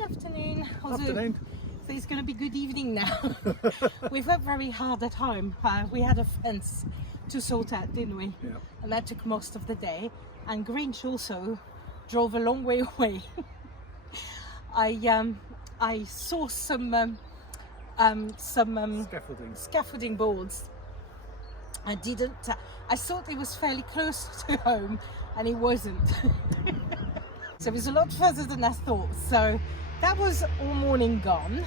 Good afternoon. Afternoon. So it's going to be good evening now. We've worked very hard at home. We had a fence to sort out, didn't we? Yeah. And that took most of the day. And Grinch also drove a long way away. I saw some scaffolding boards. I didn't. I thought it was fairly close to home, and it wasn't. So it was a lot further than I thought. So that was all morning gone.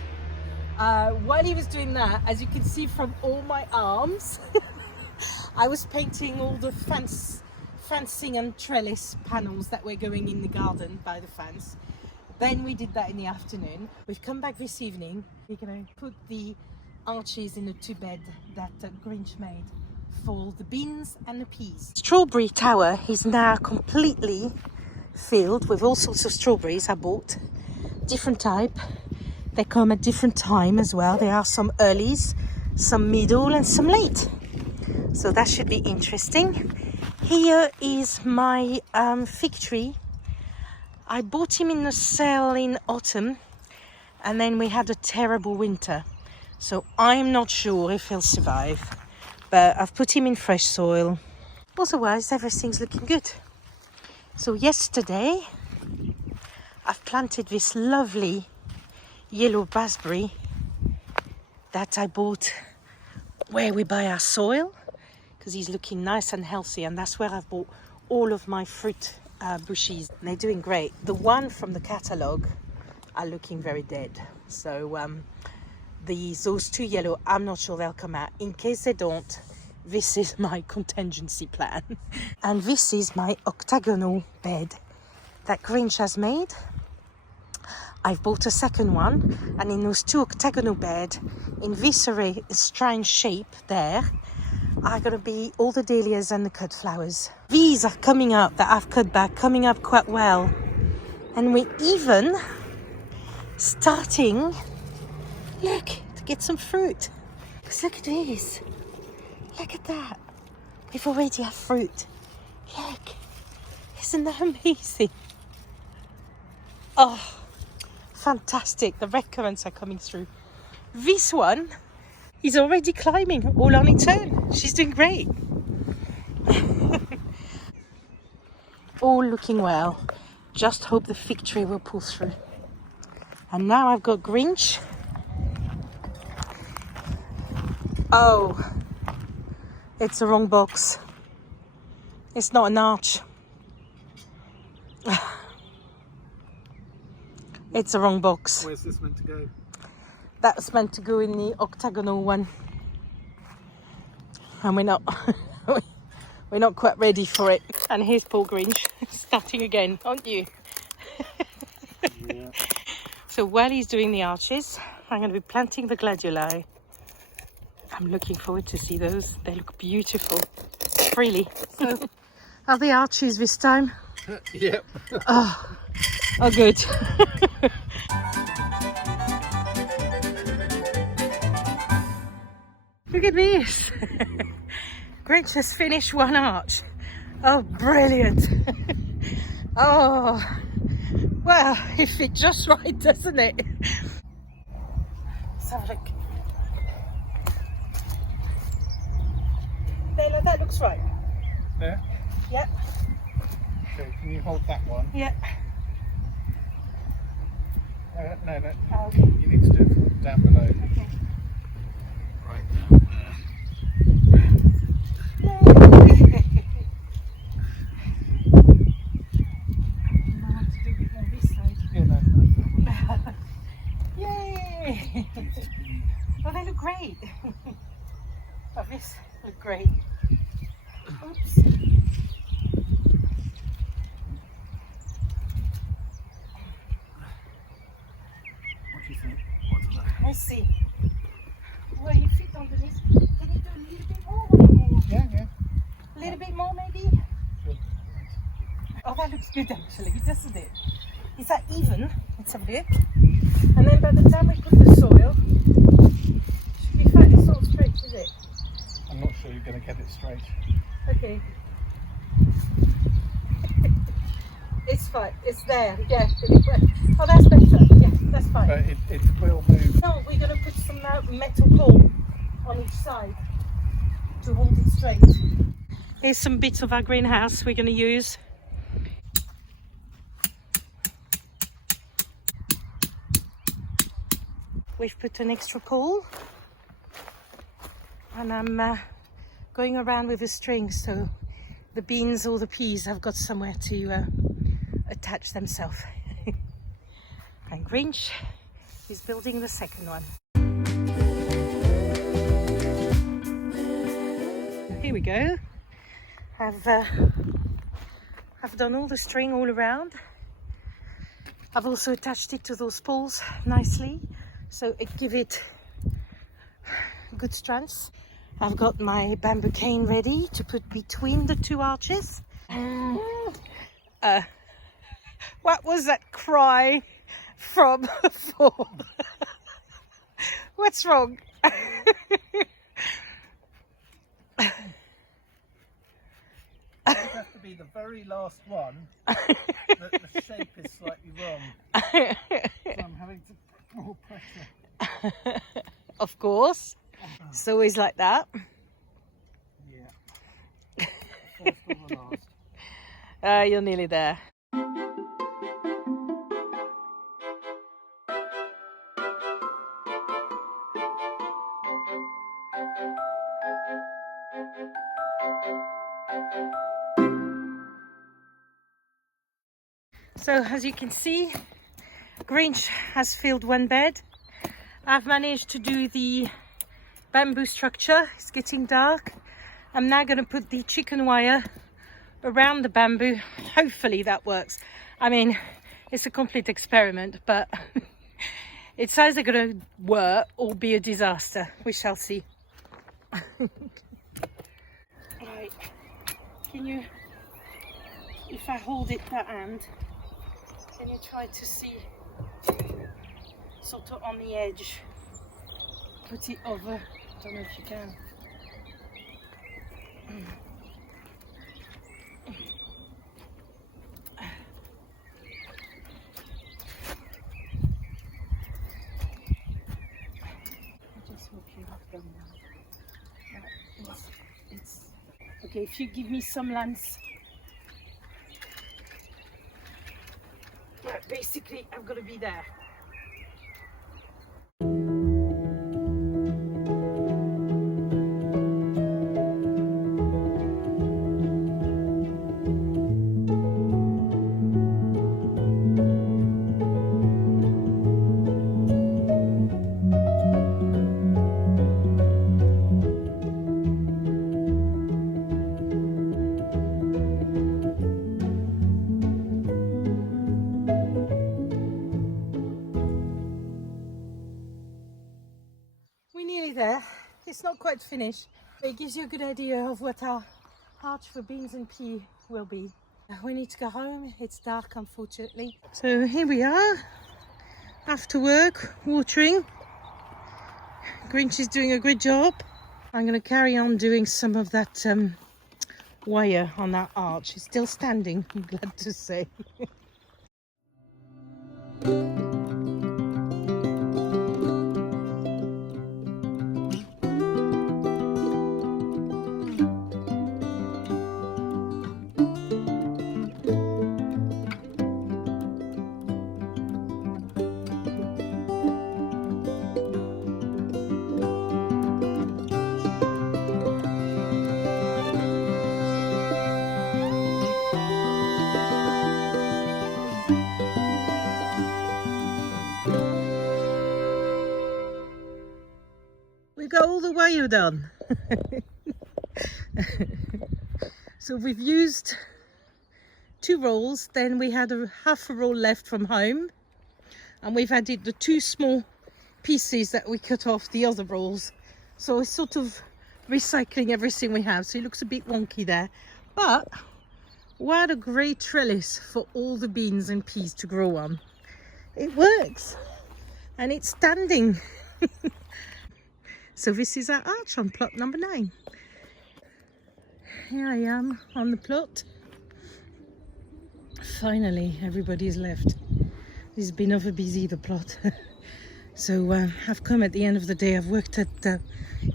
While he was doing that, as you can see from all my arms, I was painting all the fencing and trellis panels that were going in the garden by the fence. Then we did that in the afternoon. We've come back this evening. We're going to put the arches in the two bed that Grinch made for the beans and the peas. Strawberry tower is now completely filled with all sorts of strawberries I bought. Different type. They come at different time as well. There are some earlies, some middle and some late. So that should be interesting. Here is my fig tree. I bought him in a sale in autumn and then we had a terrible winter. So I'm not sure if he'll survive. But I've put him in fresh soil. Otherwise, everything's looking good. So yesterday, I've planted this lovely yellow raspberry that I bought where we buy our soil, because he's looking nice and healthy, and that's where I've bought all of my fruit bushes. And they're doing great. The one from the catalogue are looking very dead. So those two yellow, I'm not sure they'll come out. In case they don't, this is my contingency plan. And this is my octagonal bed that Grinch has made. I've bought a second one, and in those two octagonal beds, in this strange shape there, are going to be all the dahlias and the cut flowers. These are coming up, that I've cut back, coming up quite well. And we're even starting, look, to get some fruit. Because look at this. Look at that. We've already have fruit. Look. Isn't that amazing? Oh, fantastic. The red currants are coming through. This one is already climbing all on its own. She's doing great. All looking well. Just hope the fig tree will pull through. And now I've got Grinch. Oh, it's the wrong box. It's not an arch. It's the wrong box. Where's this meant to go? That's meant to go in the octagonal one. And we're not quite ready for it. And here's poor Grinch starting again, aren't you? Yeah. So while he's doing the arches, I'm going to be planting the gladioli. I'm looking forward to see those. They look beautiful. Freely. So, are the arches this time? Yep. Oh good. Look at this. Grinch has finished one arch. Oh, brilliant. Oh, well, it fit just right, doesn't it? Let's have a look. There, that looks right. There? Yep. Okay, can you hold that one? Yep. No. Oh, okay. You need to do it down below. Okay. Right. Yay! Oh, they look great. Oh, this look great. Oops. What do you think? What's that? Let's see. Well, you fit underneath. Can you do a little bit more? Yeah. A little bit more, maybe? Sure. Oh, that looks good actually, doesn't it? Is that even? Let's have a look. And then by the time we put the soil, it should be fine. It's not straight, is it? I'm not sure you're going to get it straight. Okay. It's fine. It's there. Yeah. Oh, that's better. Yeah. That's fine. But it will move. No, we're going to put some metal pole on each side to hold it straight. Here's some bits of our greenhouse we're going to use. We've put an extra pole, and I'm going around with a string so the beans or the peas have got somewhere to attach themselves. And Grinch is building the second one. Here we go. I've done all the string all around. I've also attached it to those poles nicely, so it gives it good strength. I've got my bamboo cane ready to put between the two arches. What was that cry from before? What's wrong? It would have to be the very last one that the shape is slightly wrong. So I'm having to put more pressure. Of course. It's always like that. Yeah. First or the last. You're nearly there. So as you can see, Grinch has filled one bed. I've managed to do the bamboo structure. It's getting dark. I'm now going to put the chicken wire around the bamboo. Hopefully that works. I mean, it's a complete experiment, but it's either going to work or be a disaster. We shall see. Right, can you, if I hold it that hand, can you try to see, sort of on the edge, put it over, don't know if you can. I just hope you have done that. It's okay, if you give me some length. Yeah, basically I'm gonna be there. There, it's not quite finished, but it gives you a good idea of what our arch for beans and pea will be. We need to go home, it's dark unfortunately. So here we are, after work, watering. Grinch is doing a great job. I'm going to carry on doing some of that wire on that arch. It's still standing, I'm glad to say. We got all the wire done. So we've used 2 rolls, then we had half a roll left from home, and we've added the 2 small pieces that we cut off the other rolls. So it's sort of recycling everything we have, so it looks a bit wonky there, but what a great trellis for all the beans and peas to grow on. It works and it's standing. So this is our arch on plot number 9. Here I am on the plot. Finally everybody's left. It's been over busy, the plot. So I've come at the end of the day. I've worked at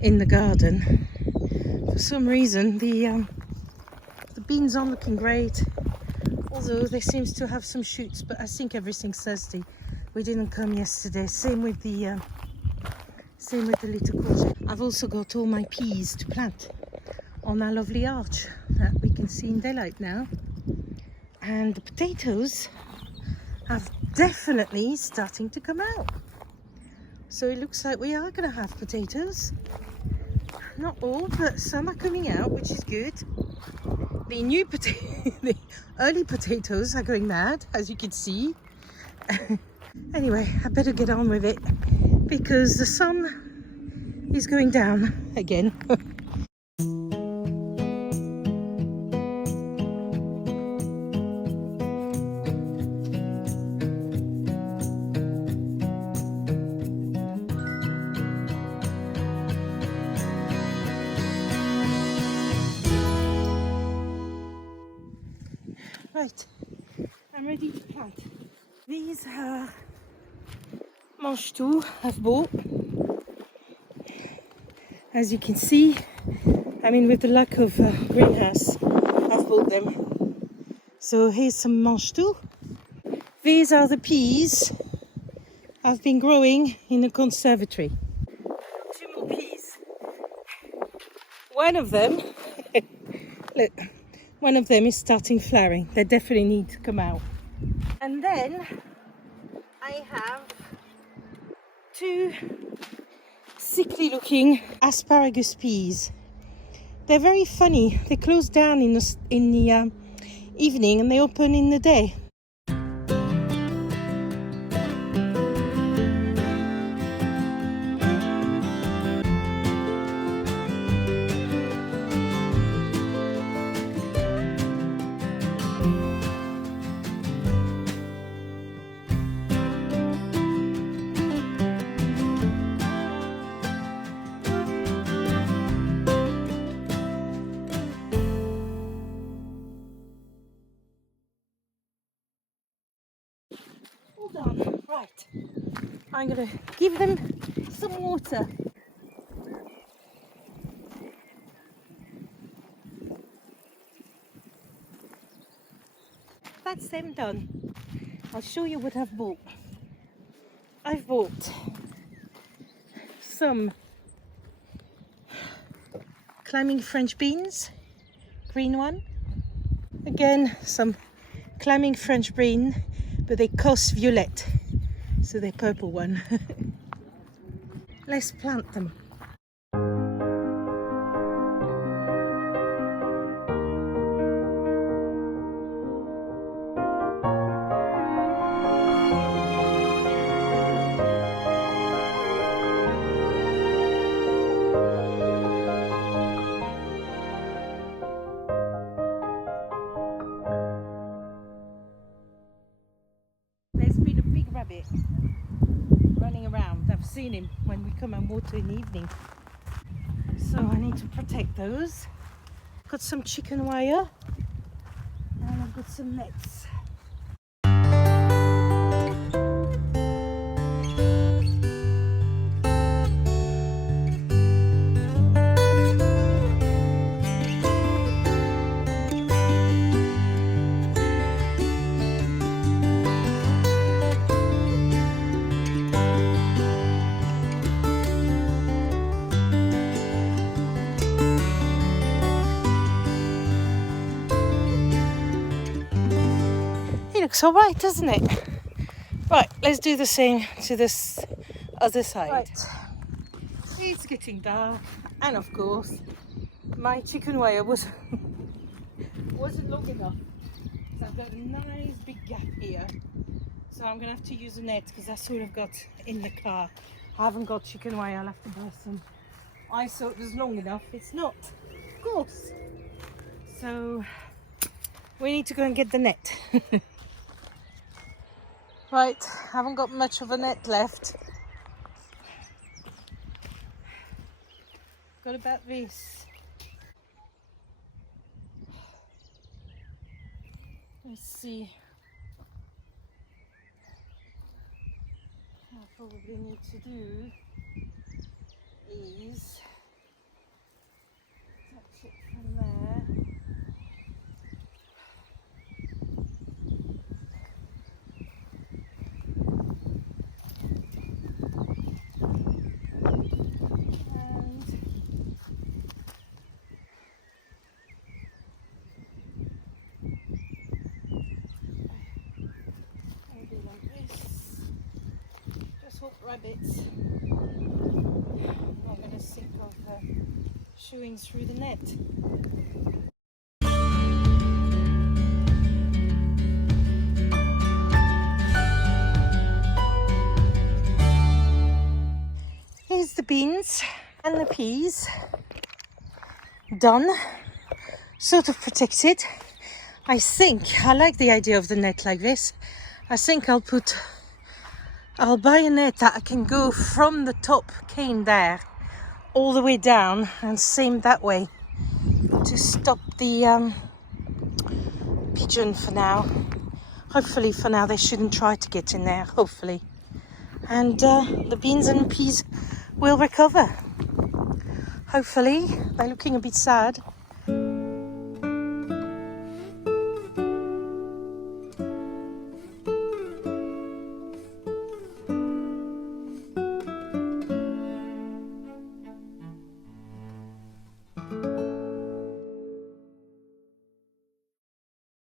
in the garden. For some reason the beans aren't looking great, although there seems to have some shoots, but I think everything's thirsty. We didn't come yesterday. Same with the little courgette. I've also got all my peas to plant on our lovely arch that we can see in daylight now. And the potatoes are definitely starting to come out. So it looks like we are going to have potatoes. Not all, but some are coming out, which is good. The new the early potatoes are going mad, as you can see. Anyway, I better get on with it because the sun is going down again. Right, I'm ready to plant. These are mange-tout I've bought. As you can see, I mean, with the lack of greenhouse, I've bought them. So here's some mange-tout. These are the peas I've been growing in the conservatory. 2 more peas. One of them, look, one of them is starting flowering. They definitely need to come out. And then I have 2 sickly looking asparagus peas. They're very funny. They close down in the evening and they open in the day. All done. Right. I'm going to give them some water. That's them done. I'll show you what I've bought. I've bought some climbing French beans, green one. Again, some climbing French bean, but they cost violet, so they're purple one. Let's plant them. There's been a big rabbit running around. I've seen him when we come and water in the evening. So I need to protect those. Got some chicken wire and I've got some nets. It looks all right, doesn't it? Right, let's do the same to this other side. Right. It's getting dark, and of course, my chicken wire wasn't long enough. So I've got a nice big gap here. So I'm gonna have to use a net because that's all I've got in the car. I haven't got chicken wire. I'll have to buy some. I thought it was long enough. It's not, of course. So we need to go and get the net. Right, haven't got much of a net left. Got about this. Let's see. probably need to do is touch it from there. Rabbits. I'm not going to sick of shooing through the net. Here's the beans and the peas done, sort of protected. I think I like the idea of the net like this. I think I'll buy a net that I can go from the top cane there all the way down and seam that way to stop the pigeon for now. Hopefully for now they shouldn't try to get in there, hopefully. And the beans and peas will recover. Hopefully. They're looking a bit sad.